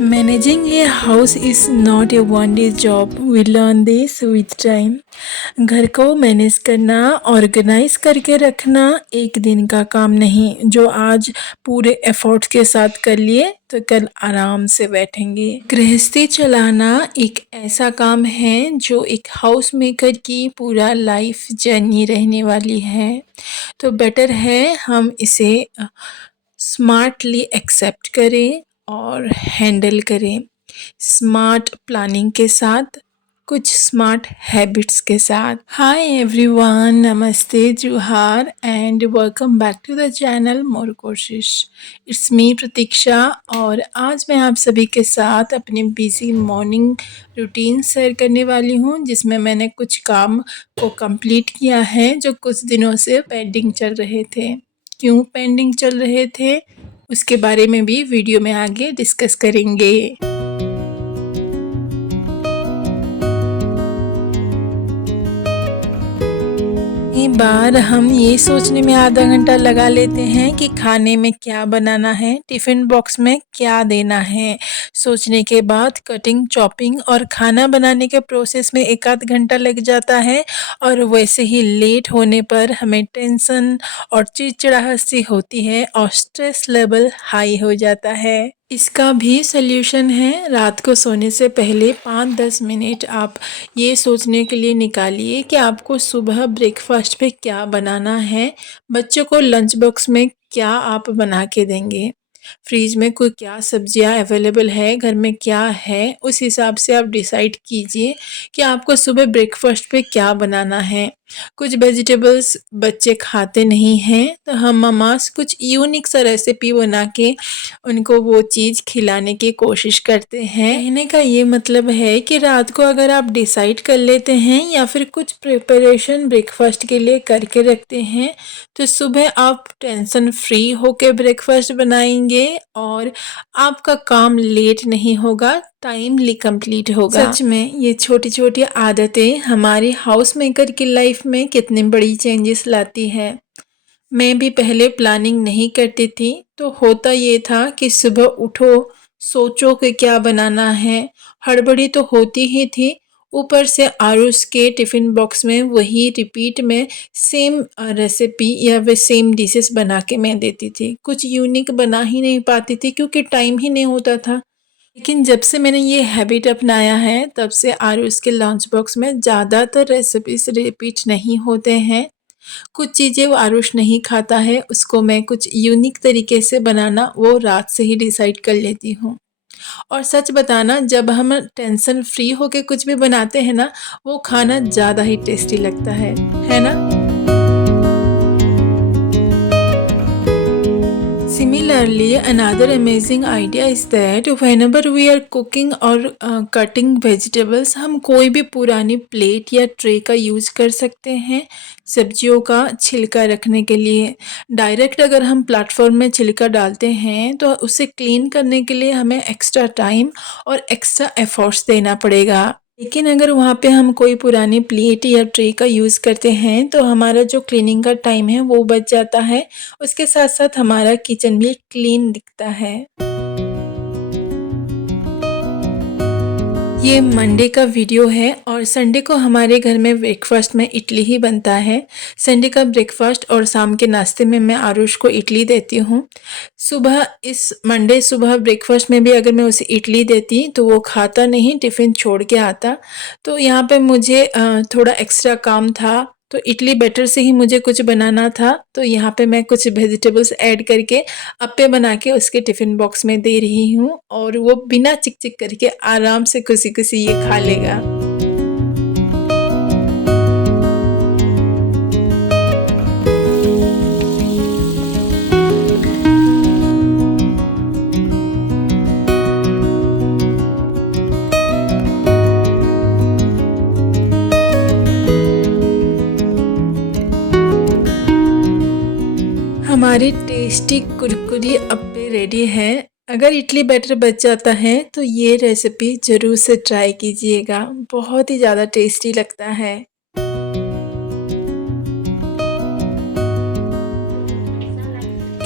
Managing a house is not a one day job. We learn this with time. घर को manage करना, organise करके रखना एक दिन का काम नहीं। जो आज पूरे एफर्ट्स के साथ कर लिए तो कल आराम से बैठेंगे। गृहस्थी चलाना एक ऐसा काम है जो एक हाउस मेकर की पूरा लाइफ जर्नी रहने वाली है। तो बेटर है हम इसे स्मार्टली एक्सेप्ट करें और हैंडल करें, स्मार्ट प्लानिंग के साथ, कुछ स्मार्ट हैबिट्स के साथ। हाय एवरीवन, नमस्ते, जुहार and welcome back to the channel मोर कोशिश। इट्स मी प्रतीक्षा और आज मैं आप सभी के साथ अपनी बिजी मॉर्निंग रूटीन शेयर करने वाली हूँ, जिसमें मैंने कुछ काम को कंप्लीट किया है जो कुछ दिनों से पेंडिंग चल रहे थे। क्यों पेंडिंग चल रहे थे उसके बारे में भी वीडियो में आगे डिस्कस करेंगे। कई बार हम ये सोचने में आधा घंटा लगा लेते हैं कि खाने में क्या बनाना है, टिफ़िन बॉक्स में क्या देना है। सोचने के बाद कटिंग, चॉपिंग और खाना बनाने के प्रोसेस में एक आध घंटा लग जाता है और वैसे ही लेट होने पर हमें टेंशन और चिड़चिड़ाहट सी होती है और स्ट्रेस लेवल हाई हो जाता है। इसका भी सल्यूशन है, रात को सोने से पहले 5-10 मिनट आप ये सोचने के लिए निकालिए कि आपको सुबह ब्रेकफास्ट पे क्या बनाना है, बच्चों को लंच बॉक्स में क्या आप बना के देंगे, फ्रिज में कोई क्या सब्जियां अवेलेबल है, घर में क्या है, उस हिसाब से आप डिसाइड कीजिए कि आपको सुबह ब्रेकफास्ट पे क्या बनाना है। कुछ वेजिटेबल्स बच्चे खाते नहीं हैं तो हम ममास कुछ यूनिक सा रेसिपी बना के उनको वो चीज़ खिलाने की कोशिश करते हैं। कहने का ये मतलब है कि रात को अगर आप डिसाइड कर लेते हैं या फिर कुछ प्रिपरेशन ब्रेकफास्ट के लिए करके रखते हैं तो सुबह आप टेंशन फ्री होके ब्रेकफास्ट बनाएंगे और आपका काम लेट नहीं होगा, टाइमली कंप्लीट होगा। सच में ये छोटी छोटी आदतें हमारी हाउस मेकर की लाइफ में कितनी बड़ी चेंजेस लाती है। मैं भी पहले प्लानिंग नहीं करती थी तो होता ये था कि सुबह उठो, सोचो कि क्या बनाना है, हड़बड़ी तो होती ही थी, ऊपर से आरुष के टिफ़िन बॉक्स में वही रिपीट में सेम रेसिपी या वे सेम डिशेस बना के मैं देती थी। कुछ यूनिक बना ही नहीं पाती थी क्योंकि टाइम ही नहीं होता था। लेकिन जब से मैंने ये हैबिट अपनाया है तब से आरुष के लंच बॉक्स में ज़्यादातर रेसिपीज रिपीट नहीं होते हैं। कुछ चीज़ें वो आरुष नहीं खाता है, उसको मैं कुछ यूनिक तरीके से बनाना वो रात से ही डिसाइड कर लेती हूँ। और सच बताना, जब हम टेंशन फ्री होके कुछ भी बनाते हैं ना, वो खाना ज़्यादा ही टेस्टी लगता है ना? Similarly, another amazing idea is that whenever we are cooking or cutting vegetables, हम कोई भी पुरानी प्लेट या ट्रे का यूज़ कर सकते हैं सब्जियों का छिलका रखने के लिए। डायरेक्ट अगर हम प्लेटफॉर्म में छिलका डालते हैं तो उसे क्लीन करने के लिए हमें एक्स्ट्रा टाइम और एक्स्ट्रा एफर्ट्स देना पड़ेगा। लेकिन अगर वहाँ पे हम कोई पुरानी प्लेट या ट्रे का यूज़ करते हैं तो हमारा जो क्लीनिंग का टाइम है वो बच जाता है, उसके साथ साथ हमारा किचन भी क्लीन दिखता है। ये मंडे का वीडियो है और संडे को हमारे घर में ब्रेकफास्ट में इडली ही बनता है। संडे का ब्रेकफास्ट और शाम के नाश्ते में मैं आरुष को इडली देती हूँ। सुबह इस मंडे सुबह ब्रेकफास्ट में भी अगर मैं उसे इडली देती तो वो खाता नहीं, टिफ़िन छोड़ के आता। तो यहाँ पे मुझे थोड़ा एक्स्ट्रा काम था तो इडली बैटर से ही मुझे कुछ बनाना था, तो यहाँ पे मैं कुछ वेजिटेबल्स ऐड करके अप्पे बना के उसके टिफ़िन बॉक्स में दे रही हूँ और वो बिना चिक-चिक करके आराम से खुशी-खुशी ये खा लेगा। हमारी टेस्टी कुरकुरी अप्पे रेडी है। अगर इडली बैटर बच जाता है तो ये रेसिपी ज़रूर से ट्राई कीजिएगा, बहुत ही ज़्यादा टेस्टी लगता है।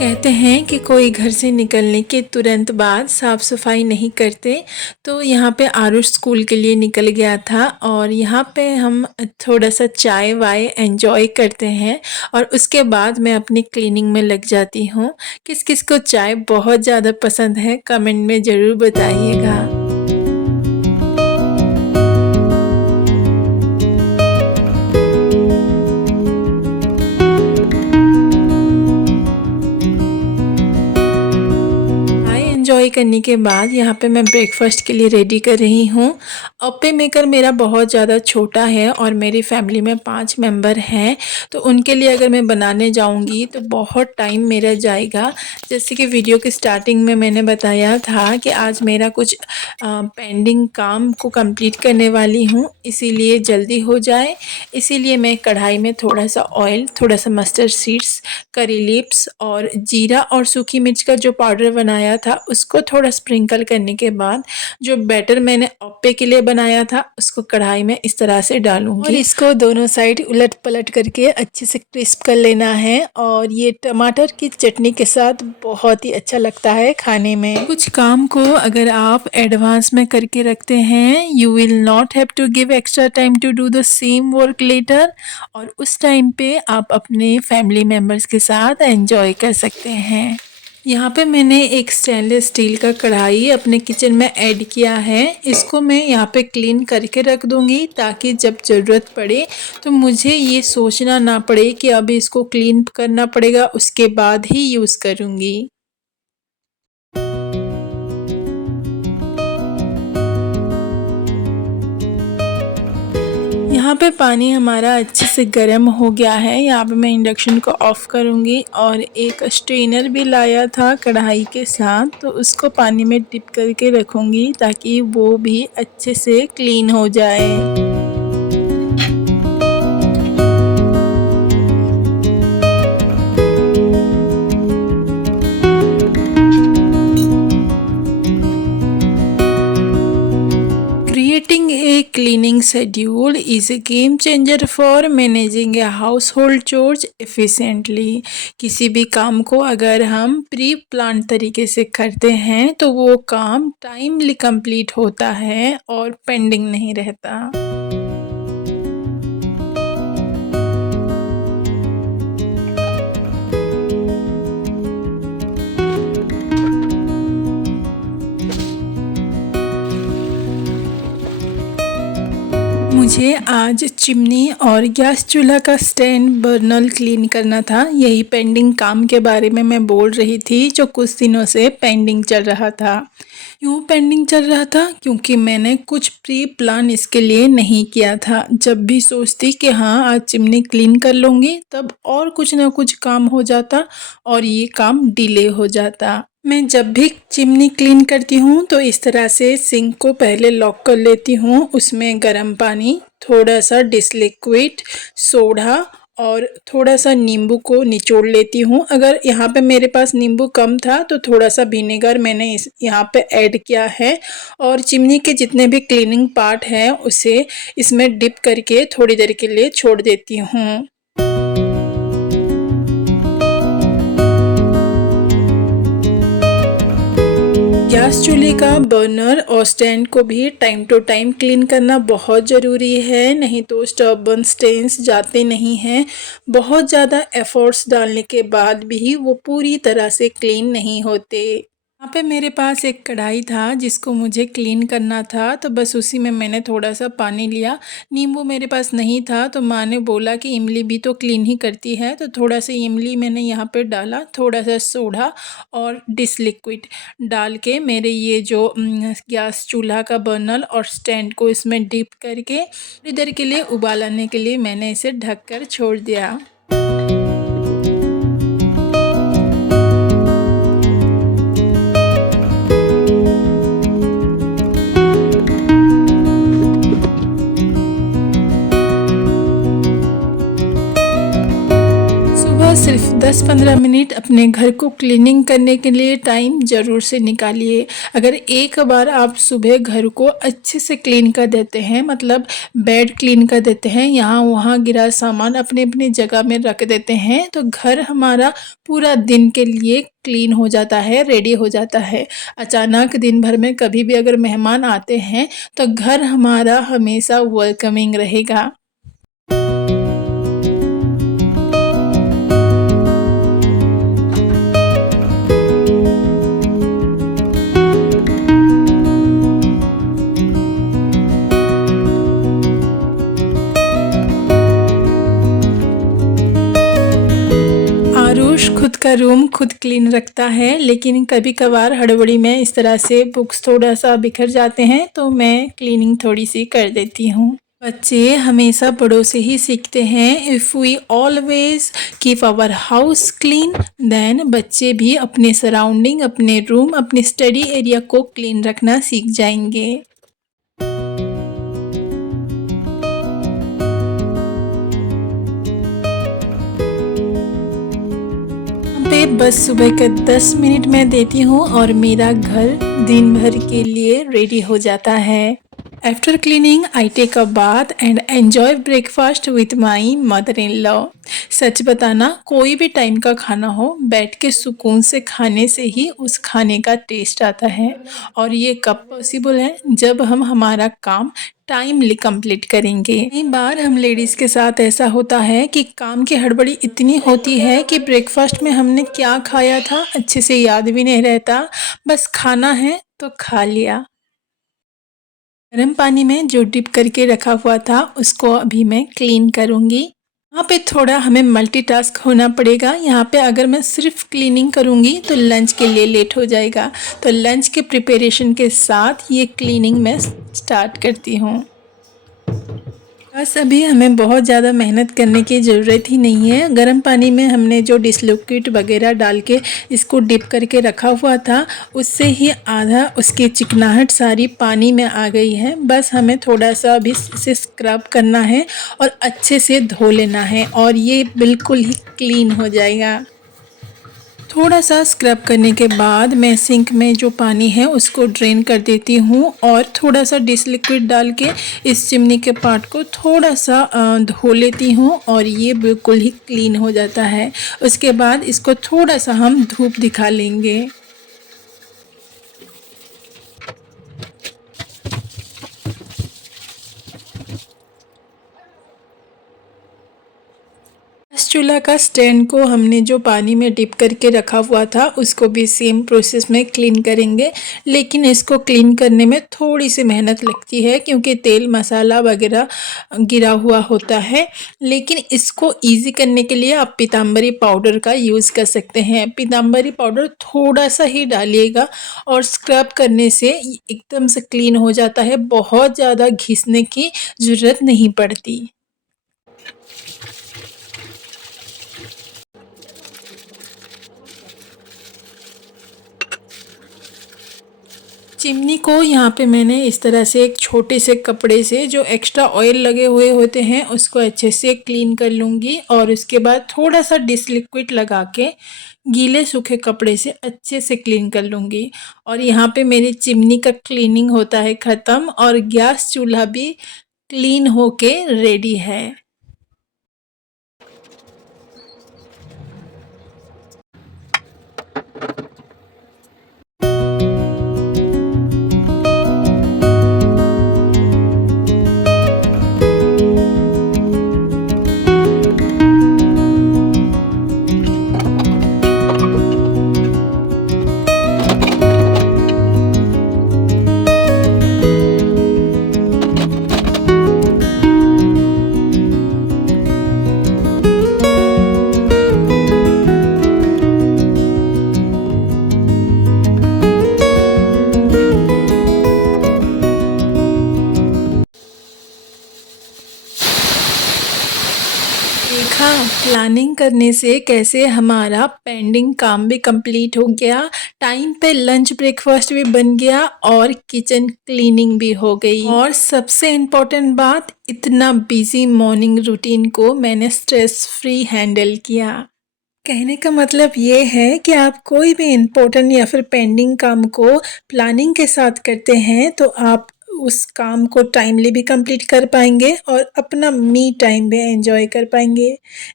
कहते हैं कि कोई घर से निकलने के तुरंत बाद साफ़ सफाई नहीं करते। तो यहाँ पे आरुष स्कूल के लिए निकल गया था और यहाँ पे हम थोड़ा सा चाय वाय एंजॉय करते हैं और उसके बाद मैं अपनी क्लीनिंग में लग जाती हूँ। किस किस को चाय बहुत ज़्यादा पसंद है कमेंट में ज़रूर बताइएगा। एंजॉय करने के बाद यहाँ पे मैं ब्रेकफास्ट के लिए रेडी कर रही हूँ। अप्पे मेकर मेरा बहुत ज़्यादा छोटा है और मेरी फैमिली में 5 मेंबर हैं, तो उनके लिए अगर मैं बनाने जाऊँगी तो बहुत टाइम मेरा जाएगा। जैसे कि वीडियो की स्टार्टिंग में मैंने बताया था कि आज मेरा कुछ पेंडिंग काम को कंप्लीट करने वाली हूँ, इसीलिए जल्दी हो जाए इसीलिए मैं कढ़ाई में थोड़ा सा ऑयल, थोड़ा सा मस्टर्ड सीड्स, करी लीव्स और जीरा और सूखी मिर्च का जो पाउडर बनाया था उसको थोड़ा स्प्रिंकल करने के बाद जो बैटर मैंने अप्पे के लिए बनाया था उसको कढ़ाई में इस तरह से डालूंगी और इसको दोनों साइड उलट पलट करके अच्छे से क्रिस्प कर लेना है। और ये टमाटर की चटनी के साथ बहुत ही अच्छा लगता है खाने में। कुछ काम को अगर आप एडवांस में करके रखते हैं you will not have to give extra time to do the same work later, और उस टाइम पे आप अपने फैमिली मेम्बर्स के साथ एंजॉय कर सकते हैं। यहाँ पे मैंने एक स्टेनलेस स्टील का कढ़ाई अपने किचन में ऐड किया है। इसको मैं यहाँ पे क्लीन करके रख दूँगी ताकि जब ज़रूरत पड़े तो मुझे ये सोचना ना पड़े कि अभी इसको क्लीन करना पड़ेगा, उसके बाद ही यूज़ करूँगी। यहाँ पे पानी हमारा अच्छे से गर्म हो गया है। यहाँ पे मैं इंडक्शन को ऑफ़ करूँगी और एक स्ट्रेनर भी लाया था कढ़ाई के साथ, तो उसको पानी में डिप करके रखूँगी ताकि वो भी अच्छे से क्लीन हो जाए। Creating a cleaning schedule is a game changer for managing a household chores efficiently। किसी भी काम को अगर हम प्री प्लान तरीके से करते हैं तो वो काम टाइमली कंप्लीट होता है और पेंडिंग नहीं रहता। मुझे आज चिमनी और गैस चूल्हा का स्टैंड बर्नल क्लीन करना था। यही पेंडिंग काम के बारे में मैं बोल रही थी जो कुछ दिनों से पेंडिंग चल रहा था। क्यों पेंडिंग चल रहा था? क्योंकि मैंने कुछ प्री प्लान इसके लिए नहीं किया था। जब भी सोचती कि हाँ आज चिमनी क्लीन कर लूँगी तब और कुछ ना कुछ काम हो जाता और ये काम डिले हो जाता। मैं जब भी चिमनी क्लीन करती हूँ तो इस तरह से सिंक को पहले लॉक कर लेती हूँ। उसमें गर्म पानी, थोड़ा सा डिश लिक्विड, सोडा और थोड़ा सा नींबू को निचोड़ लेती हूँ। अगर यहाँ पे मेरे पास नींबू कम था तो थोड़ा सा विनेगर मैंने यहाँ पे ऐड किया है और चिमनी के जितने भी क्लीनिंग पार्ट हैं उसे इसमें डिप करके थोड़ी देर के लिए छोड़ देती हूँ। गैस चूल्हे का बर्नर और स्टैंड को भी टाइम टू टाइम क्लीन करना बहुत ज़रूरी है, नहीं तो स्टबर्न स्टेन्स जाते नहीं हैं। बहुत ज़्यादा एफर्ट्स डालने के बाद भी वो पूरी तरह से क्लीन नहीं होते। यहाँ पे मेरे पास एक कढ़ाई था जिसको मुझे क्लीन करना था, तो बस उसी में मैंने थोड़ा सा पानी लिया। नींबू मेरे पास नहीं था तो माँ ने बोला कि इमली भी तो क्लीन ही करती है, तो थोड़ा सा इमली मैंने यहाँ पे डाला, थोड़ा सा सोडा और डिश लिक्विड डाल के मेरे ये जो गैस चूल्हा का बर्नल और स्टैंड को इसमें डिप करके थोड़ी देर के लिए उबाल आने के लिए मैंने इसे ढक कर छोड़ दिया। सुबह सिर्फ 10-15 मिनट अपने घर को क्लीनिंग करने के लिए टाइम ज़रूर से निकालिए। अगर एक बार आप सुबह घर को अच्छे से क्लीन कर देते हैं, मतलब बेड क्लीन कर देते हैं, यहाँ वहाँ गिरा सामान अपनी अपनी जगह में रख देते हैं, तो घर हमारा पूरा दिन के लिए क्लीन हो जाता है, रेडी हो जाता है। अचानक दिन भर में कभी भी अगर मेहमान आते हैं तो घर हमारा हमेशा वेलकमिंग रहेगा। आरुष खुद का रूम खुद क्लीन रखता है, लेकिन कभी-कभार हड़बड़ी में इस तरह से बुक्स थोड़ा-सा बिखर जाते हैं, तो मैं क्लीनिंग थोड़ी-सी कर देती हूँ। बच्चे हमेशा बड़ों से ही सीखते हैं। If we always keep our house clean, then बच्चे भी अपने सराउंडिंग, अपने रूम, अपने स्टडी एरिया को क्लीन रखना सीख जाएंगे। पे बस सुबह के 10 मिनट मैं देती हूँ और मेरा घर दिन भर के लिए रेडी हो जाता है। After cleaning, I take a bath and enjoy breakfast with my mother-in-law. सच बताना, कोई भी टाइम का खाना हो, बैठ के सुकून से खाने से ही उस खाने का टेस्ट आता है। और ये कब पॉसिबल है? जब हम हमारा काम टाइमली कंप्लीट करेंगे। कई बार हम लेडीज़ के साथ ऐसा होता है कि काम की हड़बड़ी इतनी होती है कि ब्रेकफास्ट में हमने क्या खाया था अच्छे से याद भी नहीं रहता, बस खाना है तो खा लिया। गर्म पानी में जो डिप करके रखा हुआ था उसको अभी मैं क्लीन करूँगी। यहाँ पे थोड़ा हमें मल्टीटास्क होना पड़ेगा। यहाँ पे अगर मैं सिर्फ क्लीनिंग करूँगी तो लंच के लिए लेट हो जाएगा, तो लंच के प्रिपरेशन के साथ ये क्लीनिंग मैं स्टार्ट करती हूँ। बस अभी हमें बहुत ज़्यादा मेहनत करने की ज़रूरत ही नहीं है। गर्म पानी में हमने जो डिश लिक्विड वगैरह डाल के इसको डिप करके रखा हुआ था, उससे ही आधा उसकी चिकनाहट सारी पानी में आ गई है। बस हमें थोड़ा सा अभी इसे स्क्रब करना है और अच्छे से धो लेना है और ये बिल्कुल ही क्लीन हो जाएगा। थोड़ा सा स्क्रब करने के बाद मैं सिंक में जो पानी है उसको ड्रेन कर देती हूँ और थोड़ा सा डिश लिक्विड डाल के इस चिमनी के पार्ट को थोड़ा सा धो लेती हूँ और ये बिल्कुल ही क्लीन हो जाता है। उसके बाद इसको थोड़ा सा हम धूप दिखा लेंगे। गैस चूल्हा का स्टैंड को हमने जो पानी में डिप करके रखा हुआ था उसको भी सेम प्रोसेस में क्लीन करेंगे, लेकिन इसको क्लीन करने में थोड़ी सी मेहनत लगती है क्योंकि तेल मसाला वगैरह गिरा हुआ होता है। लेकिन इसको इजी करने के लिए आप पीताम्बरी पाउडर का यूज़ कर सकते हैं। पीताम्बरी पाउडर थोड़ा सा ही डालिएगा और स्क्रब करने से एकदम से क्लीन हो जाता है, बहुत ज़्यादा घिसने की ज़रूरत नहीं पड़ती। चिमनी को यहाँ पे मैंने इस तरह से एक छोटे से कपड़े से जो एक्स्ट्रा ऑयल लगे हुए होते हैं उसको अच्छे से क्लीन कर लूँगी और उसके बाद थोड़ा सा डिश लिक्विड लगा के गीले सूखे कपड़े से अच्छे से क्लीन कर लूँगी। और यहाँ पे मेरी चिमनी का क्लीनिंग होता है ख़त्म और गैस चूल्हा भी क्लीन होके रेडी है। देखा, प्लानिंग करने से कैसे हमारा पेंडिंग काम भी कंप्लीट हो गया, टाइम पे लंच ब्रेकफास्ट भी बन गया और किचन क्लीनिंग भी हो गई। और सबसे इम्पोर्टेंट बात, इतना बिजी मॉर्निंग रूटीन को मैंने स्ट्रेस फ्री हैंडल किया। कहने का मतलब ये है कि आप कोई भी इम्पोर्टेंट या फिर पेंडिंग काम को प्लानिंग के साथ करते हैं तो आप उस काम को टाइमली भी कंप्लीट कर पाएंगे और अपना मी टाइम भी एंजॉय कर पाएंगे।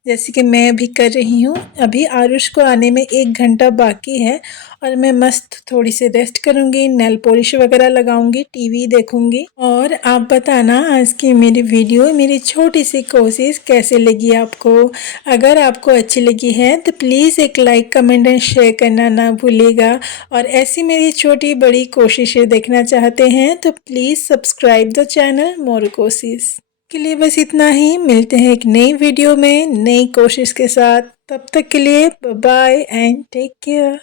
जैसे कि मैं अभी कर रही हूँ, अभी आरुष को आने में 1 घंटा बाकी है और मैं मस्त थोड़ी सी रेस्ट करूँगी, नेल पॉलिश वगैरह लगाऊंगी, टीवी देखूंगी। और आप बताना आज की मेरी वीडियो, मेरी छोटी सी कोशिश कैसे लगी आपको। अगर आपको अच्छी लगी है तो प्लीज़ एक लाइक, कमेंट एंड शेयर करना ना भूलिएगा। और ऐसी मेरी छोटी बड़ी कोशिशें देखना चाहते हैं तो प्लीज़ सब्सक्राइब द चैनल मोर कोशिश के लिए। बस इतना ही, मिलते हैं एक नई वीडियो में नई कोशिश के साथ। तब तक के लिए bye bye and take care.